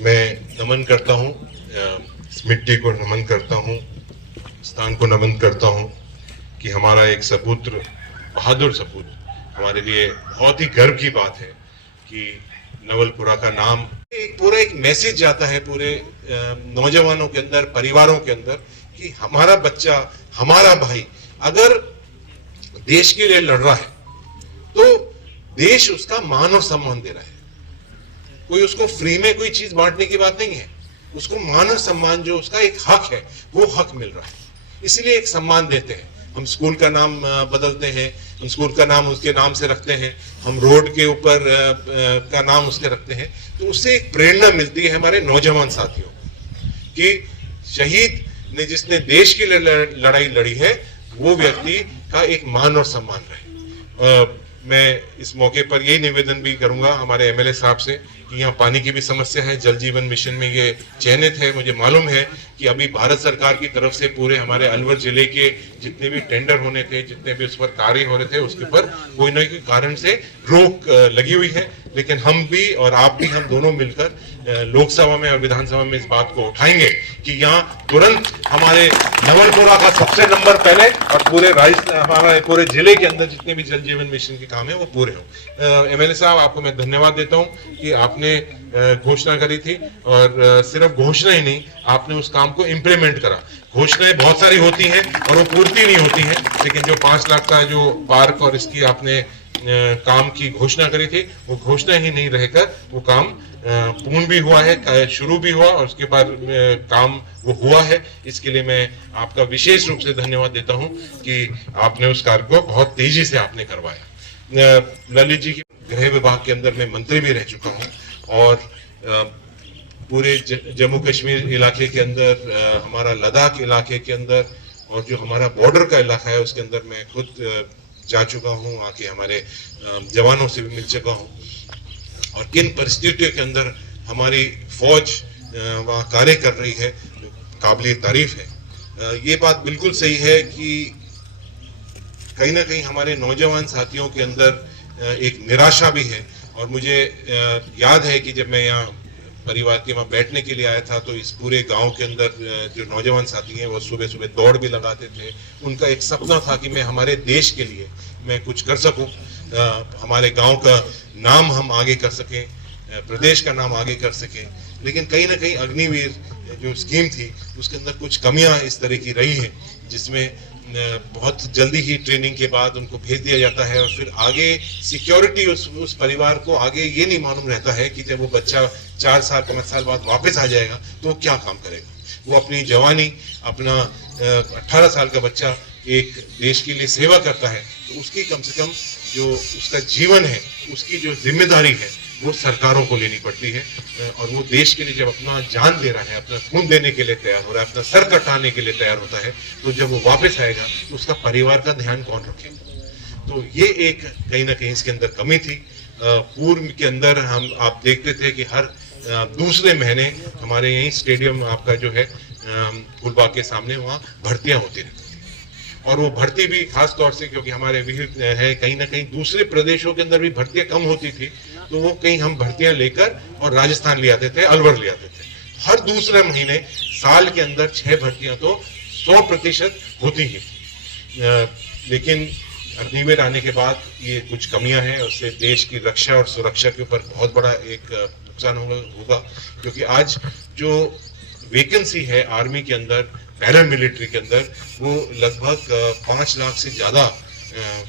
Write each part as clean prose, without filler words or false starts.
मैं नमन करता हूँ, इस मिट्टी को नमन करता हूँ, स्थान को नमन करता हूँ कि हमारा एक सपूत्र, बहादुर सपूत, हमारे लिए बहुत ही गर्व की बात है कि नवलपुरा का नाम एक मैसेज जाता है पूरे नौजवानों के अंदर, परिवारों के अंदर कि हमारा बच्चा, हमारा भाई अगर देश के लिए लड़ रहा है तो देश उसका मान और सम्मान दे रहा है। कोई उसको फ्री में कोई चीज बांटने की बात नहीं है, उसको मान और सम्मान जो उसका एक हक है वो हक मिल रहा है, इसलिए एक सम्मान देते हैं। हम स्कूल का नाम बदलते हैं, हम स्कूल का नाम उसके नाम से रखते हैं, हम रोड के ऊपर का नाम उसके रखते हैं, तो उससे एक प्रेरणा मिलती है हमारे नौजवान साथियों कि शहीद ने जिसने देश के लिए लड़ाई लड़ी है वो व्यक्ति का एक मान और सम्मान रहे। मैं इस मौके पर यही निवेदन भी करूंगा हमारे एमएलए साहब से कि यहाँ पानी की भी समस्या है, जल जीवन मिशन में ये चयनित है। मुझे मालूम है कि अभी भारत सरकार की तरफ से पूरे हमारे अलवर जिले के जितने भी टेंडर होने थे, जितने भी उस पर कार्य हो रहे थे, उसके ऊपर कोई न कोई कारण से रोक लगी हुई है, लेकिन हम भी और आप भी, हम दोनों मिलकर लोकसभा में और विधानसभा में इस बात को उठाएंगे कि यहाँ तुरंत हमारे नवलपुरा का सबसे नंबर पहले और पूरे हमारे पूरे जिले के अंदर जितने भी जल जीवन मिशन के काम है वो पूरे हों। एमएलए साहब, आपको मैं धन्यवाद देता हूँ कि आपने घोषणा करी थी और सिर्फ घोषणा ही नहीं, आपने उस काम को इम्प्लीमेंट करा। घोषणाएं बहुत सारी होती हैं और वो पूर्ति नहीं होती हैं, लेकिन जो 5 लाख का जो पार्क और इसकी आपने काम की घोषणा करी थी, वो घोषणा ही नहीं रहकर वो काम पूर्ण भी हुआ है, शुरू भी हुआ और उसके बाद काम वो हुआ है। इसके लिए मैं आपका विशेष रूप से धन्यवाद देता हूं कि आपने उस कार्य को बहुत तेजी से आपने करवाया। ललित जी के गृह विभाग के अंदर मैं मंत्री भी रह चुका हूं और पूरे जम्मू कश्मीर इलाके के अंदर, हमारा लद्दाख इलाके के अंदर और जो हमारा बॉर्डर का इलाका है उसके अंदर मैं खुद जा चुका हूं, आके हमारे जवानों से भी मिल चुका हूं और किन परिस्थितियों के अंदर हमारी फौज वहाँ कार्य कर रही है, काबिल तारीफ है। ये बात बिल्कुल सही है कि कहीं ना कहीं हमारे नौजवान साथियों के अंदर एक निराशा भी है और मुझे याद है कि जब मैं यहाँ परिवार के वहाँ बैठने के लिए आया था तो इस पूरे गांव के अंदर जो नौजवान साथी हैं वो सुबह सुबह दौड़ भी लगाते थे। उनका एक सपना था कि मैं हमारे देश के लिए मैं कुछ कर सकूं, हमारे गांव का नाम हम आगे कर सकें, प्रदेश का नाम आगे कर सकें। लेकिन कहीं ना कहीं अग्निवीर जो स्कीम थी उसके अंदर कुछ कमियां इस तरह की रही हैं, जिसमें बहुत जल्दी ही ट्रेनिंग के बाद उनको भेज दिया जाता है और फिर आगे सिक्योरिटी उस परिवार को आगे ये नहीं मालूम रहता है कि जब वो बच्चा 4 साल 5 साल बाद वापस आ जाएगा तो वो क्या काम करेगा। वो अपनी जवानी, अपना 18 साल का बच्चा एक देश के लिए सेवा करता है तो उसकी कम से कम जो उसका जीवन है, उसकी जो जिम्मेदारी है वो सरकारों को लेनी पड़ती है और वो देश के लिए जब अपना जान दे रहा है, अपना खून देने के लिए तैयार हो रहा है, अपना सर कटाने के लिए तैयार होता है, तो जब वो वापस आएगा तो उसका परिवार का ध्यान कौन रखेगा। तो ये एक कहीं ना कहीं इसके अंदर कमी थी। पूर्व के अंदर हम आप देखते थे कि हर दूसरे महीने हमारे यही स्टेडियम आपका जो है फुलबाग के सामने वहाँ भर्तियां होती रहती थी और वो भर्ती भी खास तौर से क्योंकि हमारे वीर है, कहीं ना कहीं दूसरे प्रदेशों के अंदर भी भर्तियां कम होती थी तो वो कहीं हम भर्तियां लेकर और राजस्थान ले आते थे, अलवर ले आते थे। हर दूसरे महीने साल के अंदर 6 भर्तियां तो 100% होती ही थी। लेकिन अग्निवीर आने के बाद ये कुछ कमियां हैं, उससे देश की रक्षा और सुरक्षा के ऊपर बहुत बड़ा एक नुकसान होगा क्योंकि आज जो वैकेंसी है आर्मी के अंदर, पैरा मिलिट्री के अंदर, वो लगभग 5 लाख से ज्यादा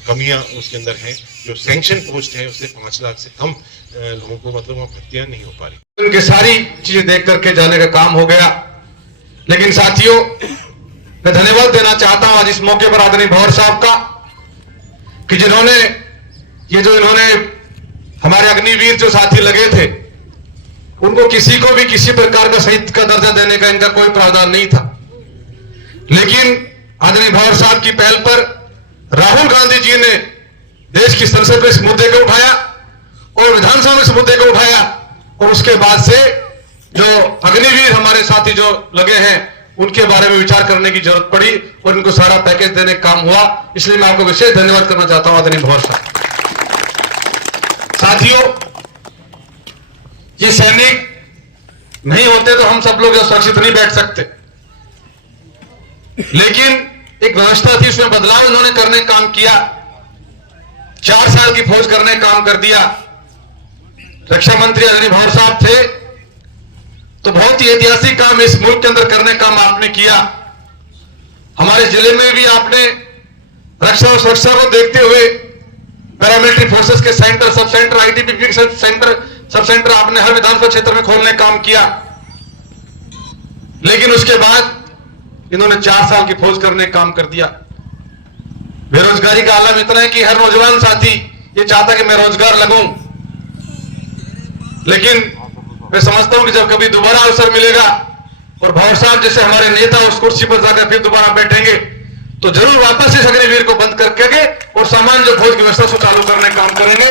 कमियां उसके अंदर हैं। जो सैंक्शन पोस्ट है उससे 5 लाख से कम लोगों को मतलब वहाँ भर्तियां नहीं हो पा रही। उनके सारी चीजें देख करके जाने का काम हो गया। लेकिन साथियों, मैं धन्यवाद देना चाहता हूं आज इस मौके पर आदरणीय भंवर साहब का कि जिन्होंने इन्होंने हमारे अग्निवीर जो साथी लगे थे उनको किसी को भी किसी प्रकार का शहीद का दर्जा देने का इनका कोई प्रावधान नहीं था, लेकिन आदरणीय भंवर साहब की पहल पर राहुल गांधी जी ने देश की संसद में इस मुद्दे को उठाया और विधानसभा में इस मुद्दे को उठाया और उसके बाद से जो अग्निवीर हमारे साथी जो लगे हैं उनके बारे में विचार करने की जरूरत पड़ी और इनको सारा पैकेज देने का काम हुआ। इसलिए मैं आपको विशेष धन्यवाद करना चाहता हूं आदरणीय भंवर साहब। साथियों, ये सैनिक नहीं होते तो हम सब लोग सुरक्षित नहीं बैठ सकते। लेकिन एक व्यवस्था थी, उसमें बदलाव इन्होंने करने का काम किया। 4 साल की फौज करने का काम कर दिया। रक्षा मंत्री आदरणीय भंवर साहब थे, तो बहुत ही ऐतिहासिक काम इस मुल्क के अंदर करने का काम आपने किया। हमारे जिले में भी आपने रक्षा और सुरक्षा को देखते हुए पैरामिलिट्री फोर्सेस के centre, sub centre, ITBP centre, sub centre आपने हर विधानसभा क्षेत्र में खोलने का काम किया। लेकिन उसके बाद इन्होंने 4 साल की फौज करने का काम कर दिया। बेरोजगारी का आलम इतना है कि हर नौजवान साथी ये चाहता कि मैं रोजगार लगूं। लेकिन मैं समझता हूं कि जब कभी दोबारा अवसर मिलेगा और भंवर साहब जैसे हमारे नेता उस कुर्सी पर जाकर फिर दोबारा बैठेंगे, तो जरूर वापस इस अग्निवीर को बंद करके और सामान्य जो फौज की व्यवस्था को चालू करने का काम करेंगे।